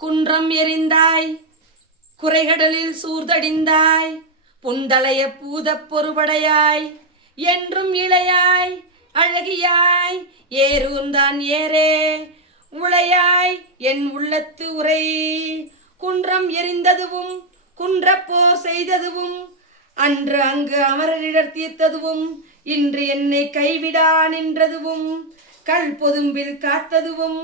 குன்றம் எறிந்தாய் குறைகடலில் சூர்தடிந்தாய் புந்தளைய பூதப் பொறுபடையாய் என்றும் இளையாய் அழகியாய் ஏறுந்தான் ஏரே உளையாய் என் உள்ளத்து உரை குன்றம் எரிந்ததுவும் குன்றப்போர் செய்ததுவும் அன்று அங்கு அமரரிடர் தீர்த்ததுவும் இன்று என்னை கைவிடா நின்றதுவும் கல் பொதும்பில் காத்ததுவும்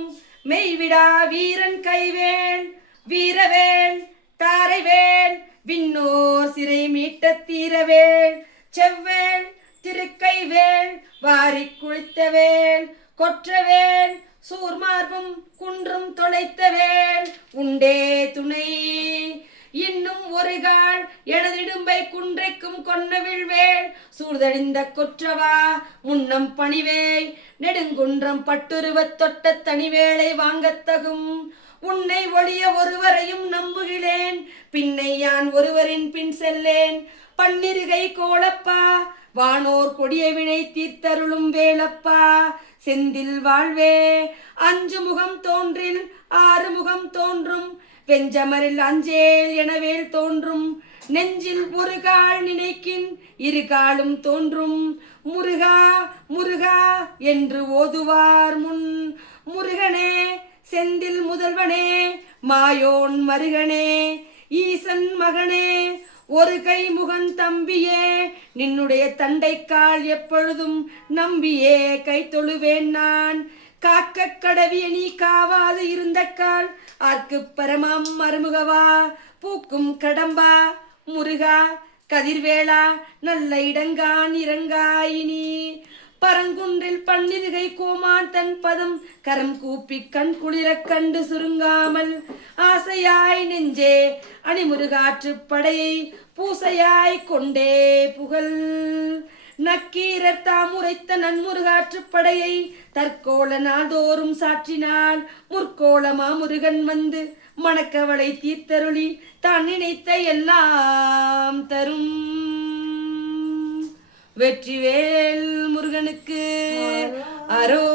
மெய்விடா வீரன் கைவேள் வீரவேள் தாரைவேள் விண்ணோர் சிறை மீட்ட தீரவேள் செவ்வேள் திருக்கைவேள் வாரி குளித்தவேள் கொற்றவேள் சூர்மார்பும் குன்றும் தொலைத்தவேள் உண்டே துணை இன்னும் ஒரு கால் எனதிடும்பை குன்றைக்கும் கொன்னவிழ்வேள் சூழ்தழிந்த கொற்றவா முன்னம் பணிவேய் நெடுங்குன்றம் பட்டுருவத் தொட்ட தனிவேளை வாங்கத்தகும் உன்னை ஒழிய ஒருவரையும் நம்புகிறேன் பின்னை யான் ஒருவரின் பின் செல்லேன் பன்னிருகை கோளப்பா வானோர் கொடிய வினை தீர்த்தருளும் வேளப்பா செந்தில் வாழ்வே அஞ்சு முகம் தோன்றில் ஆறு முகம் தோன்றும் வெஞ்சமரில் அஞ்சேல் எனவேல் தோன்றும் நெஞ்சில் ஒரு கால் நினைக்கின் இரு காலும் தோன்றும் முருகா முருகா என்று ஓதுவார் முன் முருகனே செந்தில் முதல்வனே மாயோன் மருகனே ஈசன் மகனே ஒரு கை முகன் தம்பியே நின்னுடைய தண்டைக்கால் எப்பொழுதும் நம்பியே கை தொழுவேன் நான் காக்க கடவிய நீ காவாது இருந்த கால் ஆர்க்கு பரமாம் மருமுகவா பூக்கும் கடம்பா முருகா கதிர்வேளா நல்ல இடங்கான் இறங்காயினி பரங்குன்றில் பன்னிருகை கோமான் தன் பதம் கரம் கூப்பி கண் குளிரக் கண்டு சுருங்காமல் ஆசையாய் நெஞ்சே அணிமுருகாற்று படையை பூசையாய் கொண்டே புகழ் நக்கீரர் தாம் உரைத்த நன்முருகாற்று படையை தற்கோள நாள்தோறும் சாற்றினாள் முற்கோளமா முருகன் வந்து மணக்கவளை தீர்த்தருளி தான் நினைத்த எல்லாம் தரும் வெற்றிவேல் முருகனுக்கு அரோ